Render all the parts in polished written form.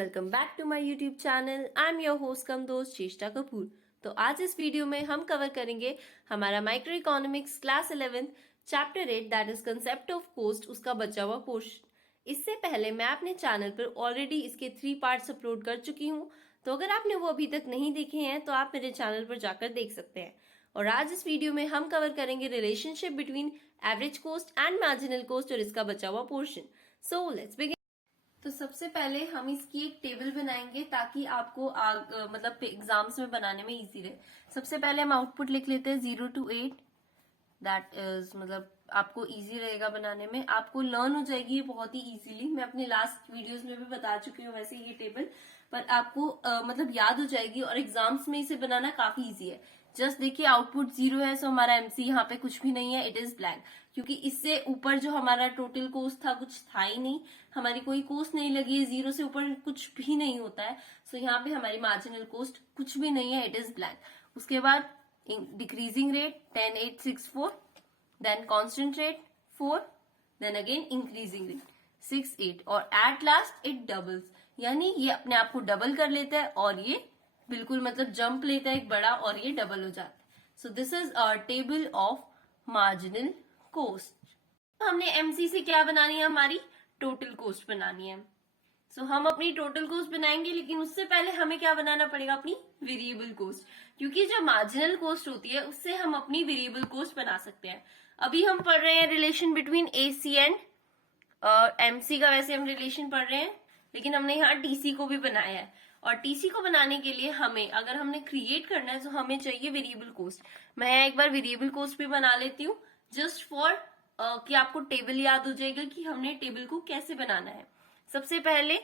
Welcome back to my YouTube channel. I am your host cum दोस्त चेष्टा कपूर। तो आज इस वीडियो में हम कवर करेंगे हमारा micro economics class 11 chapter 8 that is concept of cost, उसका बचा हुआ पोर्शन। इससे पहले मैं अपने चैनल पर ऑलरेडी इसके 3 पार्ट्स अपलोड कर चुकी हूँ, तो अगर आपने वो अभी तक नहीं देखे हैं तो आप मेरे चैनल पर जाकर देख सकते हैं। और आज इस वीडियो में हम कवर करेंगे relationship between average cost and marginal cost और इसका बचा हुआ पोर्शन। So let's begin. तो सबसे पहले हम इसकी एक टेबल बनाएंगे ताकि आपको मतलब एग्जाम्स में बनाने में इजी रहे। सबसे पहले हम आउटपुट लिख लेते हैं 0 to 8, दैट इज मतलब आपको इजी रहेगा बनाने में, आपको लर्न हो जाएगी ये बहुत ही इजीली। मैं अपने लास्ट वीडियोस में भी बता चुकी हूँ वैसे ये टेबल, पर आपको मतलब याद हो जाएगी और एग्जाम्स में इसे बनाना काफी इजी है। जस्ट देखिए आउटपुट 0 है, सो हमारा एमसी यहाँ पे कुछ भी नहीं है, इट इज ब्लैंक, क्योंकि इससे ऊपर जो हमारा टोटल कोस्ट था कुछ था ही नहीं, हमारी कोई कोस्ट नहीं लगी है, 0 से ऊपर कुछ भी नहीं होता है। सो यहाँ पे हमारी मार्जिनल कोस्ट कुछ भी नहीं है, इट इज ब्लैंक। उसके बाद decreasing rate 10, 8, 6, 4, then constant rate 4, then again increasing rate 6, 8 और एट लास्ट इट डबल्स, यानी ये अपने आप को डबल कर लेता है और ये बिल्कुल मतलब जंप लेता है एक बड़ा और ये डबल हो जाता है। So this is a table of marginal cost. हमने एमसी से क्या बनानी है, हमारी टोटल कोस्ट बनानी है। सो हम अपनी टोटल कोस्ट बनाएंगे, लेकिन उससे पहले हमें क्या बनाना पड़ेगा, अपनी वेरिएबल कोस्ट, क्योंकि जो मार्जिनल कोस्ट होती है उससे हम अपनी वेरिएबल कोस्ट बना सकते हैं। अभी हम पढ़ रहे हैं relation between AC and MC का, वैसे हम रिलेशन पढ़ रहे हैं, लेकिन हमने यहाँ टीसी को भी बनाया है। और टीसी को बनाने के लिए हमें, अगर हमने क्रिएट करना है तो हमें चाहिए वेरिएबल कोस्ट। मैं एक बार वेरिएबल कोस्ट भी बना लेती हूँ जस्ट फॉर कि आपको टेबल याद हो जाएगा कि हमने टेबल को कैसे बनाना है। सबसे पहले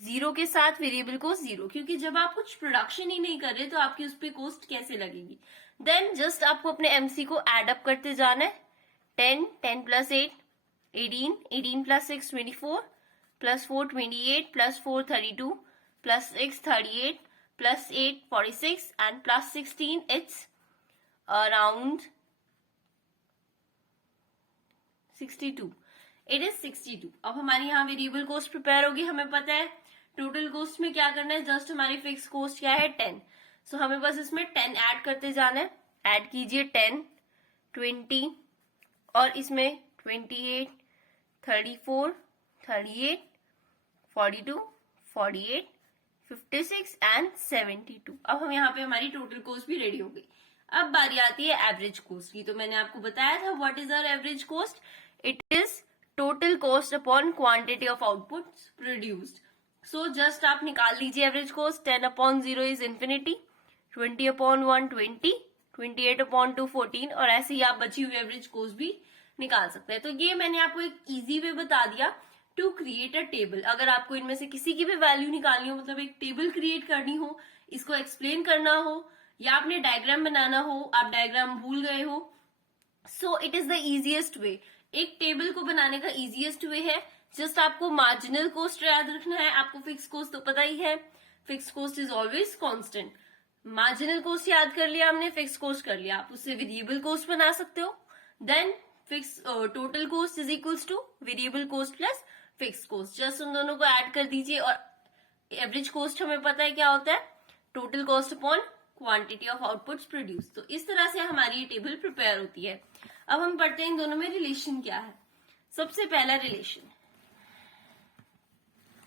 0 के साथ वेरिएबल कोस्ट 0, क्योंकि जब आप कुछ प्रोडक्शन ही नहीं कर रहे तो आपकी उस पर कोस्ट कैसे लगेगी। देन जस्ट आपको अपने एमसी को एड अप करते जाना है। 10, 10 plus 8, 18, 18 plus 6, 24, plus 4, 28, plus 4, 32, plus 6, 38, plus 8, 46, and plus 16, it's around 62. It is 62. अब हमारी यहाँ वेरिएबल कोस्ट प्रिपेयर होगी। हमें पता है टोटल कोस्ट में क्या करना है, जस्ट हमारी फिक्स कोस्ट क्या है 10। सो हमें बस इसमें 10 ऐड करते जाना है। ऐड कीजिए 10, 20 और इसमें 28, 34, 38, 42, 48, 56 एंड 72। अब हम यहाँ पे हमारी टोटल कोस्ट भी रेडी हो गई। अब बारी आती है एवरेज कोस्ट की। तो मैंने आपको बताया था what is our average cost, it is total cost upon quantity of output produced. So just आप निकाल लीजिए average cost. 10 upon 0 is infinity, 20 upon 1 20, 28 upon 2 14, और ऐसे ही आप बची हुई एवरेज कोस्ट भी निकाल सकते हैं। तो ये मैंने आपको एक इजी वे बता दिया टू क्रिएट अ टेबल। अगर आपको इनमें से किसी की भी वैल्यू निकालनी हो, मतलब एक टेबल क्रिएट करनी हो, इसको एक्सप्लेन करना हो, या आपने डायग्राम बनाना हो, आप डायग्राम भूल गए हो, सो it is the easiest way. एक टेबल को बनाने का इजिएस्ट वे है, जस्ट आपको मार्जिनल कोस्ट याद रखना है। आपको फिक्स कोस्ट तो पता ही है, fix cost is always constant. Marginal cost याद कर लिया हमने, फिक्स कोस्ट कर लिया, आप उससे वेरिएबल कोस्ट बना सकते हो। Then fix total cost is equals to variable cost plus fix cost, just उन दोनों को ऐड कर दीजिए। और एवरेज कोस्ट हमें पता है क्या होता है, total cost upon quantity of outputs produce. तो इस तरह से हमारी ये टेबल प्रिपेयर होती है। अब हम पढ़ते हैं इन दोनों में रिलेशन क्या है। सबसे पहला relation,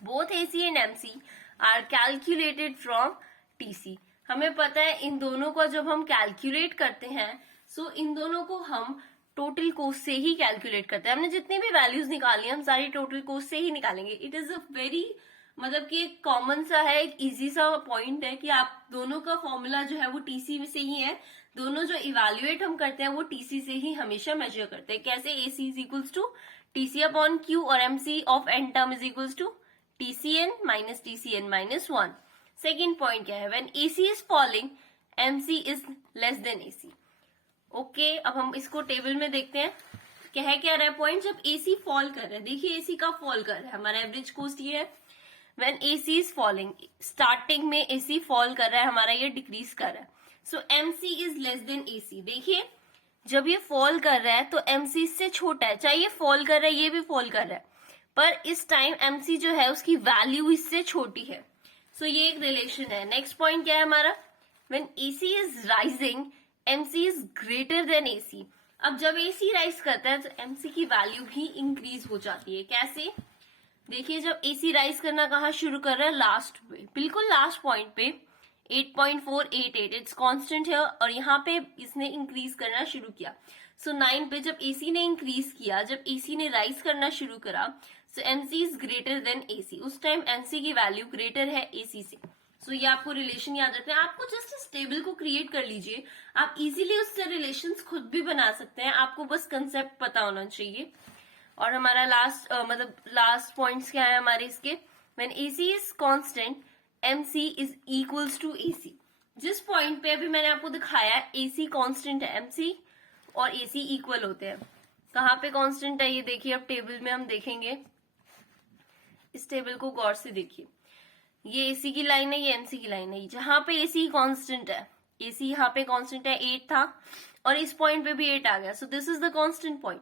both AC and MC are calculated from TC. हमें पता है इन दोनों को जब हम कैलकुलेट करते हैं, सो इन दोनों को हम टोटल कोस्ट से ही कैलकुलेट करते हैं। हमने जितनी भी वैल्यूज निकाली हम सारी टोटल कोस्ट से ही निकालेंगे। इट इज अ वेरी मतलब कि एक कॉमन सा है, एक इजी सा पॉइंट है कि आप दोनों का फॉर्मूला जो है वो टीसी से ही है। दोनों जो इवेल्युएट हम करते हैं वो टीसी से ही हमेशा मेजर करते हैं। कैसे, AC is equals to TC upon Q और MC of N term is equals to TCN minus TCN minus 1। Second point क्या है, when AC is falling MC is less than AC. Okay, अब हम इसको table में देखते हैं क्या है, क्या रहा है पॉइंट, जब एसी फॉल कर रहा है। देखिए एसी का फॉल कर रहा है, हमारा एवरेज कोस्ट ये है। When AC is falling, starting में एसी फॉल कर रहा है, हमारा ये डिक्रीज कर रहा है। सो MC is less than AC. देखिए जब ये फॉल कर रहा है तो एमसी इससे छोटा है, चाहे ये फॉल कर रहा है ये भी फॉल कर रहा है, पर इस टाइम एमसी जो है उसकी वैल्यू इससे छोटी है। सो ये एक रिलेशन है। नेक्स्ट पॉइंट क्या है हमारा, when AC is rising MC is greater than AC. अब जब एसी राइज करता है तो एमसी की वैल्यू भी इंक्रीज हो जाती है। कैसे, देखिए जब एसी राइज करना कहाँ शुरू कर रहा है, लास्ट पे, बिल्कुल लास्ट पॉइंट पे 8.488 इट्स कांस्टेंट है, और यहाँ पे इसने इंक्रीज करना शुरू किया। सो 9 पे जब एसी ने इंक्रीज किया, जब एसी ने राइज करना शुरू करा, सो MC is greater than AC. उस टाइम एमसी की वैल्यू ग्रेटर है एसी से। सो ये आपको रिलेशन याद रखना है। आपको जस्ट इस टेबल को क्रिएट कर लीजिए, आप इजीली उससे रिलेशंस खुद भी बना सकते हैं, आपको बस कंसेप्ट पता होना चाहिए। और हमारा लास्ट पॉइंट्स क्या है हमारे इसके, when AC is constant MC is equals to AC. जिस पॉइंट पे अभी मैंने आपको दिखाया एसी कांस्टेंट है, एमसी और एसी इक्वल होते हैं। कहाँ पे कांस्टेंट है ये देखिए, अब टेबल में हम देखेंगे, इस टेबल को गौर से देखिए, ये एसी की लाइन है, ये एमसी की लाइन है। जहां पे एसी कांस्टेंट है, एसी यहाँ पे कांस्टेंट है 8 था, और इस पॉइंट पे भी 8 आ गया। So this is the constant point.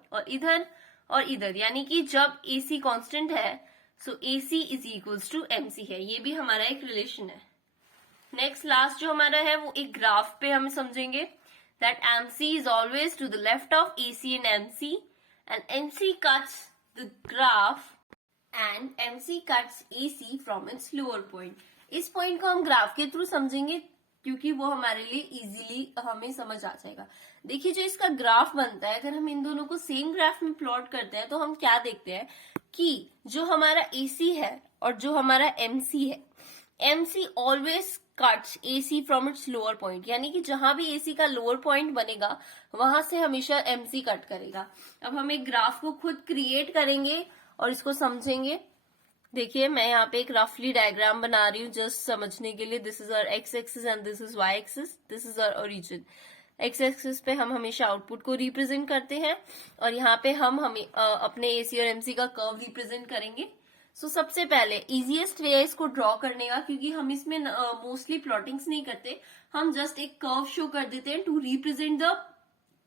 और इधर यानी कि जब एसी कांस्टेंट है so AC is equals to MC है। ये भी हमारा एक रिलेशन है। नेक्स्ट लास्ट जो हमारा है वो एक ग्राफ पे हम समझेंगे, that MC is always to the left of AC and MC, and MC cuts the graph and MC cuts AC from its lower point. इस पॉइंट को हम ग्राफ के थ्रू समझेंगे क्योंकि वो हमारे लिए इजीली हमें समझ आ जाएगा। देखिए जो इसका ग्राफ बनता है, अगर हम इन दोनों को सेम ग्राफ में प्लॉट करते हैं तो हम क्या देखते हैं कि जो हमारा एसी है और जो हमारा एमसी है, MC always cuts AC from its lower point, यानी कि जहां भी एसी का लोअर पॉइंट बनेगा वहां से हमेशा एमसी कट करेगा। अब हम एक ग्राफ को खुद क्रिएट करेंगे और इसको समझेंगे। देखिए मैं यहाँ पे एक रफली डायग्राम बना रही हूँ जस्ट समझने के लिए। This is our X axis and this is Y axis, this is our origin. X axis पे हम हमेशा आउटपुट को रिप्रेजेंट करते हैं, और यहाँ पे हम अपने एसी और एमसी का कर्व रिप्रेजेंट करेंगे। सो सबसे पहले इजीएस्ट वे है इसको ड्रॉ करने का, क्योंकि हम इसमें मोस्टली प्लॉटिंग्स नहीं करते, हम जस्ट एक कर्व शो कर देते हैं टू रिप्रेजेंट द,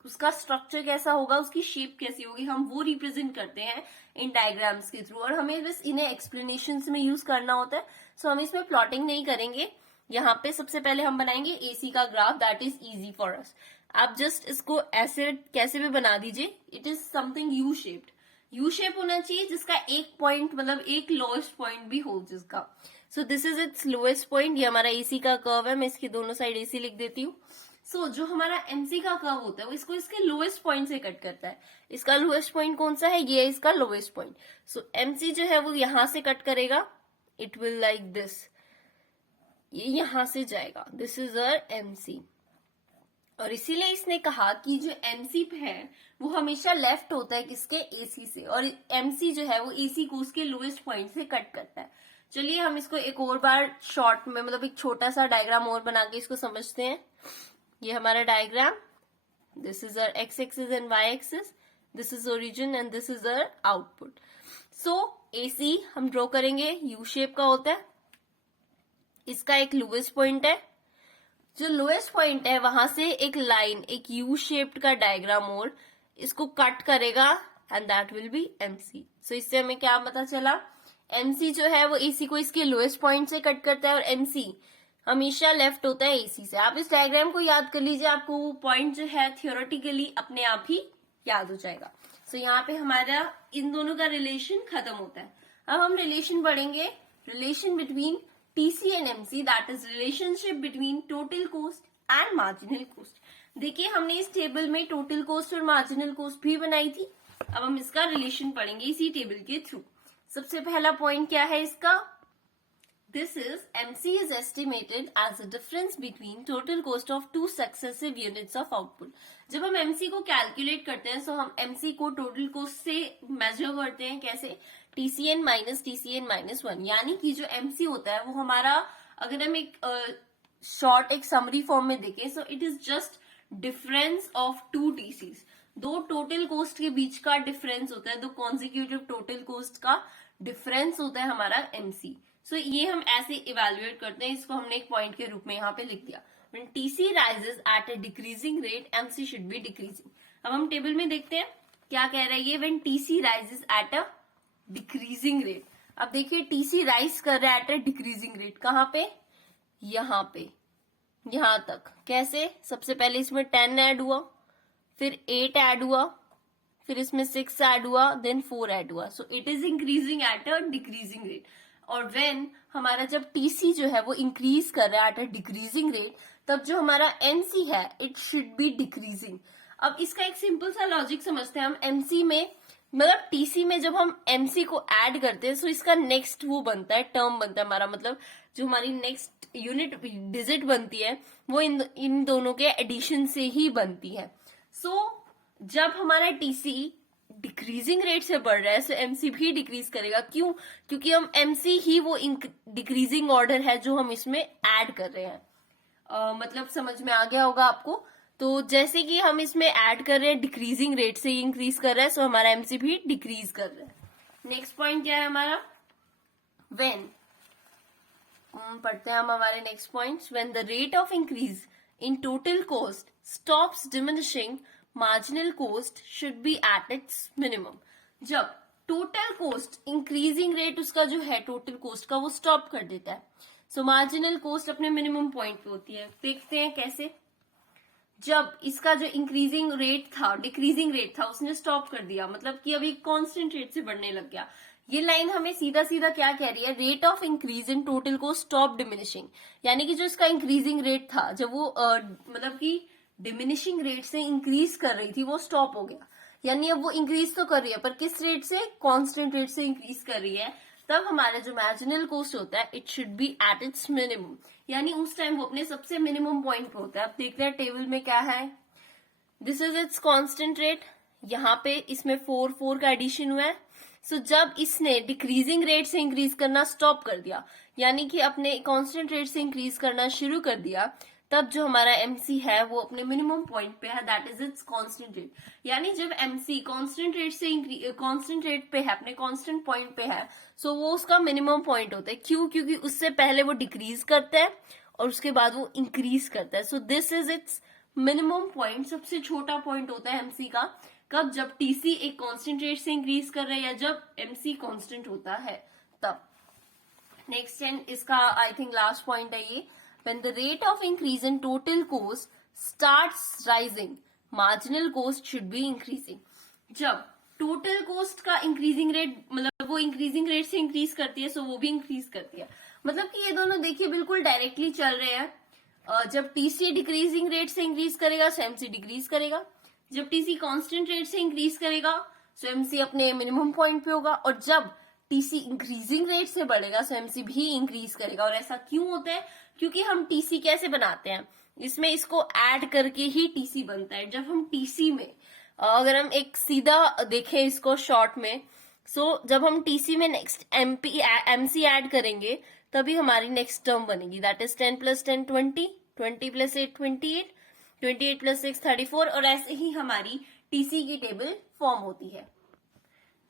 उसका स्ट्रक्चर कैसा होगा, उसकी शेप कैसी होगी, हम वो रिप्रेजेंट करते हैं इन डायग्राम्स के थ्रू, और हमें बस इन्हें एक्सप्लेनेशन में यूज करना होता है। सो हम इसमें प्लॉटिंग नहीं करेंगे। यहाँ पे सबसे पहले हम बनाएंगे एसी का graph, that is easy for us. आप जस्ट इसको ऐसे कैसे भी बना दीजिए, it is something U shaped. U shape होना चाहिए जिसका एक पॉइंट मतलब एक लोएस्ट पॉइंट भी हो जिसका। सो this is it's lowest point. ये हमारा एसी का कर्व है, मैं इसकी दोनों साइड एसी लिख देती हूँ। सो जो हमारा एमसी का कर्व होता है वो इसको इसके लोएस्ट पॉइंट से कट करता है। इसका लोएस्ट पॉइंट कौन सा है, ये है इसका लोएस्ट पॉइंट। सो एमसी जो है वो यहां से कट करेगा, इट विल लाइक दिस, ये यहां से जाएगा, दिस इज अवर एमसी। और इसीलिए इसने कहा कि जो एमसी है वो हमेशा लेफ्ट होता है किसके, एसी से, और एमसी जो है वो एसी को उसके लोएस्ट पॉइंट से कट करता है। चलिए हम इसको एक और बार शॉर्ट में मतलब एक छोटा सा डायग्राम और बना के इसको समझते हैं। ये हमारा diagram, this is our X axis and Y axis, this is origin and this is our output. So AC हम ड्रॉ करेंगे, यू शेप का होता है, इसका एक लोएस्ट पॉइंट है, जो लोएस्ट पॉइंट है वहां से एक लाइन, एक यू शेप्ड का डायग्राम और इसको कट करेगा, and that will be MC. So इससे हमें क्या पता चला, एमसी जो है वो एसी को इसके लोएस्ट पॉइंट से कट करता है, और एमसी हमेशा लेफ्ट होता है एसी से। आप इस डायग्राम को याद कर लीजिए, आपको वो पॉइंट जो है थियोरेटिकली अपने आप ही याद हो जाएगा। सो यहाँ पे हमारा इन दोनों का रिलेशन खत्म होता है। अब हम रिलेशन पढ़ेंगे, relation between TC and MC, that is relationship between total cost and marginal cost. देखिए हमने इस टेबल में टोटल कॉस्ट और मार्जिनल कॉस्ट भी बनाई थी। अब हम इसका रिलेशन पढ़ेंगे इसी टेबल के थ्रू। सबसे पहला पॉइंट क्या है इसका, this is MC is estimated as the difference between total cost of two successive units of output। जब हम MC को कैलकुलेट करते हैं तो हम MC को टोटल कॉस्ट से मेजर करते हैं, कैसे, TCN माइनस TCN माइनस 1, यानी कि जो MC होता है वो हमारा, अगर हम एक शॉर्ट एक समरी फॉर्म में देखें, so it is just difference of two TCs, दो टोटल कॉस्ट के बीच का डिफरेंस होता है, दो कॉन्जिक्यूटिव टोटल कॉस्ट का डिफरेंस होता है हमारा MC। सो ये हम ऐसे इवेल्युएट करते हैं, इसको हमने एक पॉइंट के रूप में यहाँ पे लिख दिया। When TC rises at a decreasing rate, MC should be decreasing। अब हम टेबल में देखते हैं क्या कह रहा है ये, when TC rises at a decreasing rate. अब देखिए टीसी राइज कर रहा है एट ए डिक्रीजिंग रेट। कहाँ पे? यहाँ पे, यहां तक। कैसे? सबसे पहले इसमें 10 ऐड हुआ, फिर 8 ऐड हुआ, फिर इसमें 6 ऐड हुआ, देन 4 ऐड हुआ। सो it is increasing at a decreasing rate. और व्हेन हमारा जब टीसी जो है वो इंक्रीज कर रहा है एट अ डिक्रीजिंग रेट, तब जो हमारा एमसी है इट शुड बी डिक्रीजिंग। अब इसका एक सिंपल सा लॉजिक समझते हैं हम। एमसी में मतलब टीसी में जब हम एमसी को ऐड करते हैं, सो इसका नेक्स्ट वो बनता है, टर्म बनता है हमारा, मतलब जो हमारी नेक्स्ट यूनिट डिजिट बनती है वो इन दोनों के एडिशन से ही बनती है। सो जब हमारा टीसी डिक्रीजिंग रेट से बढ़ रहा है, सो एमसी भी डिक्रीज करेगा। क्यों? क्योंकि हम एमसी ही वो डिक्रीजिंग ऑर्डर है जो हम इसमें ऐड कर रहे हैं। मतलब समझ में आ गया होगा आपको। तो जैसे कि हम इसमें ऐड कर रहे हैं डिक्रीजिंग रेट से इंक्रीज कर रहा है, सो हमारा एमसी भी डिक्रीज कर रहा है। नेक्स्ट पॉइंट क्या है हमारा? व्हेन पढ़ते हैं हम हमारे next points. When the rate of increase in total cost stops diminishing, marginal cost should be at its minimum. जब टोटल कॉस्ट इंक्रीजिंग रेट उसका जो है टोटल कॉस्ट का वो स्टॉप कर देता है, सो मार्जिनल कॉस्ट अपने मिनिमम पॉइंट पे होती है। देखते हैं कैसे। जब इसका जो इंक्रीजिंग रेट था, डिक्रीजिंग रेट था, उसने स्टॉप कर दिया, मतलब कि अभी कांस्टेंट रेट से बढ़ने लग गया। ये लाइन हमें सीधा सीधा क्या कह रही है? Rate of increase in total को स्टॉप डिमिनिशिंग। यानी कि जो इसका इंक्रीजिंग रेट था, जब वो मतलब कि डिमिनिशिंग रेट से इंक्रीज कर रही थी, वो स्टॉप हो गया। यानी अब वो इंक्रीज तो कर रही है, पर किस रेट से? कांस्टेंट रेट से इंक्रीज कर रही है। तब हमारा जो मार्जिनल कॉस्ट होता है it should be at its minimum. यानी उस टाइम वो अपने सबसे मिनिमम पॉइंट पे होता है। अब देखते हैं टेबल में क्या है। This is it's constant rate. यहाँ पे इसमें 4 का एडिशन हुआ है। सो जब इसने डिक्रीजिंग रेट से इंक्रीज करना स्टॉप कर दिया, यानी कि अपने कांस्टेंट रेट से इंक्रीज करना शुरू कर दिया, तब जो हमारा एमसी है वो अपने मिनिमम पॉइंट पे है, that is it's constant rate. यानी जब एमसी कांस्टेंट रेट से कांस्टेंट रेट पे है, अपने कांस्टेंट पॉइंट पे है, सो वो उसका मिनिमम पॉइंट होता है। क्यों? क्योंकि उससे पहले वो डिक्रीज करता है और उसके बाद वो इंक्रीज करता है। So this is it's minimum point. सबसे छोटा पॉइंट होता है एमसी का। कब? जब टीसी एक कांस्टेंट रेट से इंक्रीज कर रहा है या जब एमसी कांस्टेंट होता है तब। नेक्स्ट एंड इसका आई थिंक लास्ट पॉइंट है ये। When the rate of increase in total cost starts rising, marginal cost should be increasing. जब टोटल कोस्ट का इंक्रीजिंग रेट, मतलब वो इंक्रीजिंग रेट से इंक्रीज करती है, सो वो भी इंक्रीज करती है। मतलब कि ये दोनों देखिए बिल्कुल डायरेक्टली चल रहे हैं। जब टीसी डिक्रीजिंग रेट से इंक्रीज करेगा, सो एमसी डिक्रीज करेगा। जब टीसी कांस्टेंट रेट से इंक्रीज करेगा, सो एमसी अपने मिनिमम पॉइंट पे होगा। और जब टीसी इंक्रीजिंग रेट से बढ़ेगा, सो एमसी भी इंक्रीज करेगा। और ऐसा क्यों होता है? क्योंकि हम टीसी कैसे बनाते हैं, इसमें इसको ऐड करके ही टीसी बनता है। जब हम टीसी में अगर हम एक सीधा देखें इसको शॉर्ट में, सो जब हम टीसी में नेक्स्ट एमसी ऐड करेंगे तभी हमारी नेक्स्ट टर्म बनेगी, दैट इज 10 + 10 20, 20 + 8 28, 28 + 6 34। और ऐसे ही हमारी टीसी की टेबल फॉर्म होती है।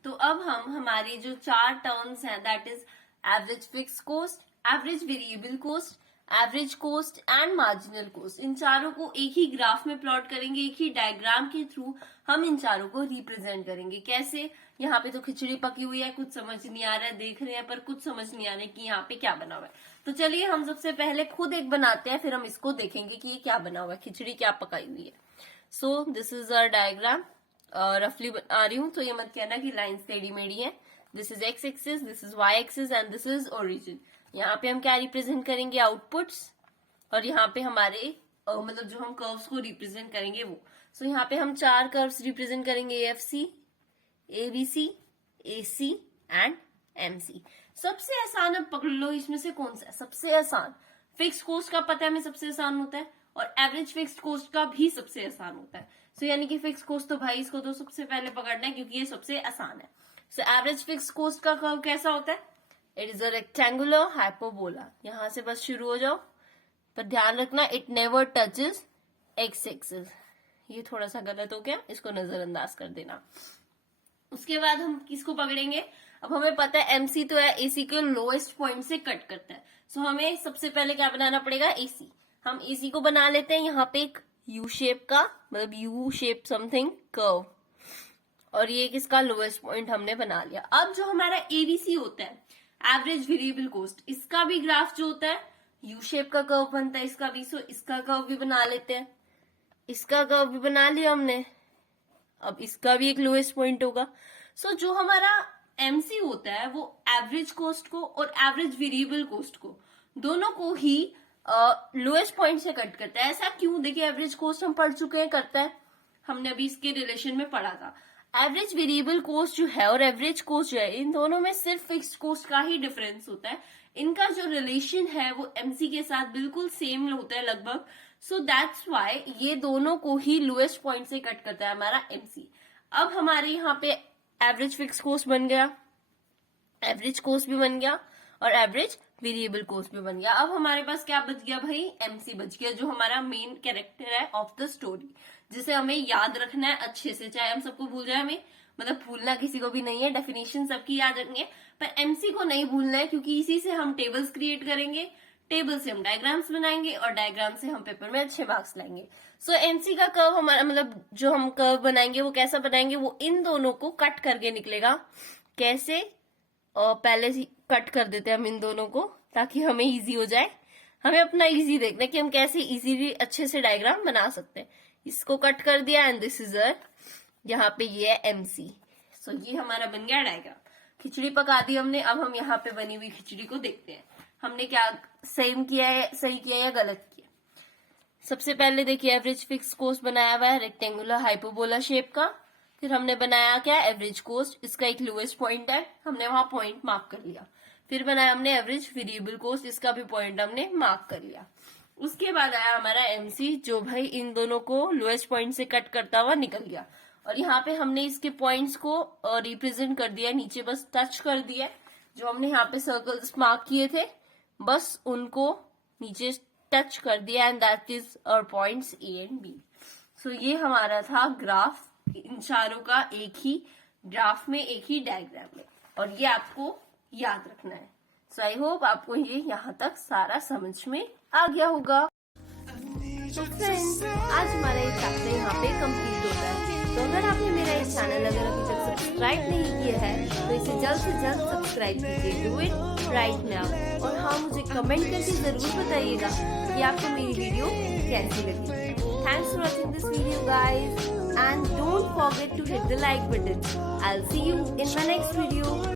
तो अब हम हमारे जो 4 टर्म्स हैं, that is average fix cost, average variable cost, average cost and marginal cost, इन चारों को एक ही ग्राफ में प्लॉट करेंगे। एक ही डायग्राम के थ्रू हम इन चारों को रिप्रेजेंट करेंगे। कैसे? यहाँ पे तो खिचड़ी पकी हुई है, कुछ समझ नहीं आ रहा है, देख रहे हैं पर कुछ समझ नहीं आ रहा है कि यहाँ पे क्या बना हुआ है। तो चलिए हम सबसे पहले खुद एक बनाते हैं, फिर हम इसको देखेंगे कि ये क्या बना हुआ है, खिचड़ी क्या पकाई हुई है। So this is our diagram. रफली बना रही हूँ, तो ये मत कहना कि लाइन्स टेढ़ी मेढ़ी है। This is X axis, this is Y axis and this is origin. यहाँ पे हम क्या रिप्रेजेंट करेंगे? आउटपुट्स। और यहाँ पे हमारे मतलब जो हम कर्व्स को रिप्रेजेंट करेंगे वो। सो यहाँ पे हम 4 कर्व्स रिप्रेजेंट करेंगे, FC, ABC, AC and MC. सबसे आसान अब पकड़ लो इसमें से कौन सा है सबसे आसान। फिक्स कॉस्ट का पता है हमें सबसे आसान होता है, और एवरेज फिक्स कॉस्ट का भी सबसे आसान होता है। सो यानी कि फिक्स कॉस्ट तो भाई इसको तो सबसे पहले पकड़ना है क्योंकि ये सबसे आसान है। सो एवरेज फिक्स कॉस्ट का कर्व कैसा होता है? It is a rectangular hyperbola. यहां से बस शुरू हो जाओ, पर ध्यान रखना it never touches X axis. ये थोड़ा सा गलत हो गया, इसको नजरअंदाज कर देना। उसके बाद हम किसको पकड़ेंगे? अब हमें पता है एमसी तो है, एसी के लोएस्ट पॉइंट से कट करता है। सो हमें सबसे पहले क्या बनाना पड़ेगा? एसी। हम एसी को बना लेते हैं यहाँ पे एक यू शेप का, मतलब यू शेप समथिंग कर्व। और ये किसका लोएस्ट पॉइंट हमने बना लिया। अब जो हमारा एबीसी होता है, एवरेज वेरिएबल कॉस्ट, इसका भी ग्राफ जो होता है यू शेप का कर्व बनता है इसका भी। सो इसका कर्व भी बना लेते हैं, इसका कर्व भी बना लिया हमने। अब इसका भी एक लोएस्ट पॉइंट होगा। सो जो हमारा एमसी होता है वो एवरेज कॉस्ट को और एवरेज वेरिएबल कॉस्ट को दोनों को ही लोएस्ट पॉइंट से कट करता है। ऐसा क्यों? देखिए एवरेज कॉस्ट हम पढ़ चुके हैं करता है, हमने अभी इसके रिलेशन में पढ़ा था। एवरेज वेरिएबल कॉस्ट जो है और एवरेज कॉस्ट जो है, इन दोनों में सिर्फ फिक्स्ड कॉस्ट का ही डिफरेंस होता है। इनका जो रिलेशन है वो एमसी के साथ बिल्कुल सेम होता है लगभग। सो दैट्स व्हाई ये दोनों को ही लोएस्ट पॉइंट से कट करता है हमारा एमसी। अब हमारे यहाँ पे एवरेज फिक्स कॉस्ट बन गया, एवरेज कॉस्ट भी बन गया और एवरेज वेरिएबल कॉस्ट भी बन गया। अब हमारे पास क्या बच गया भाई? एमसी बच गया, जो हमारा मेन कैरेक्टर है ऑफ द स्टोरी, जिसे हमें याद रखना है अच्छे से। चाहे हम सबको भूल जाए, हमें मतलब भूलना किसी को भी नहीं है, डेफिनेशन सबकी याद रखनी है, पर एमसी को नहीं भूलना है, क्योंकि इसी से हम टेबल्स क्रिएट करेंगे, टेबल से हम डायग्राम्स बनाएंगे और डायग्राम से हम पेपर में अच्छे मार्क्स लाएंगे। सो एमसी का कर्व हमारा मतलब जो हम कर्व बनाएंगे वो कैसा बनाएंगे? वो इन दोनों को कट करके निकलेगा। कैसे? और पहले ही कट कर देते हैं हम इन दोनों को, ताकि हमें इजी हो जाए। हमें अपना इजी देखना है कि हम कैसे इजीली अच्छे से डायग्राम बना सकते हैं। इसको कट कर दिया एंड दिस इज यहाँ पे ये है एमसी। सो ये हमारा बन गया डायग्राम। खिचड़ी पका दी हमने, अब हम यहाँ पे बनी हुई खिचड़ी को देखते हैं हमने क्या सही किया या गलत किया। सबसे पहले देखिए एवरेज फिक्स कॉस्ट बनाया हुआ है रेक्टेंगुलर हाइपोबोला शेप का। फिर हमने बनाया क्या? एवरेज कॉस्ट, इसका एक लोएस्ट पॉइंट है, हमने वहां पॉइंट मार्क कर लिया। फिर बनाया हमने एवरेज वेरिएबल कॉस्ट, इसका भी पॉइंट हमने मार्क कर लिया। उसके बाद आया हमारा एमसी, जो भाई इन दोनों को लोएस्ट पॉइंट से कट करता हुआ निकल गया। और यहाँ पे हमने इसके पॉइंट्स को रिप्रेजेंट कर दिया, नीचे बस टच कर दिया। जो हमने यहाँ पे सर्कल्स मार्क किए थे बस उनको नीचे टच कर दिया and that is our points A and B. So ये हमारा था ग्राफ, इन चारों का एक ही ग्राफ में, एक ही डायग्राम में, और ये आपको याद रखना है। सो आई होप आपको ये यहाँ तक सारा समझ में आ गया होगा। तो फ्रेंड्स, आज हमारा ये चैप्टर यहाँ पे कंप्लीट होता है। तो अगर आपने मेरा ये चैनल अगर अभी तक सब्सक्राइब नहीं किया है तो इसे जल्द से जल्द सब्सक्राइब कीजिए, डू इट राइट नाउ। और हाँ, मुझे कमेंट करके जरूर बताइएगा कि आपको मेरी वीडियो कैसी लगी। Thanks for watching this video guys, and don't forget to hit the like button. I'll see you in my next video.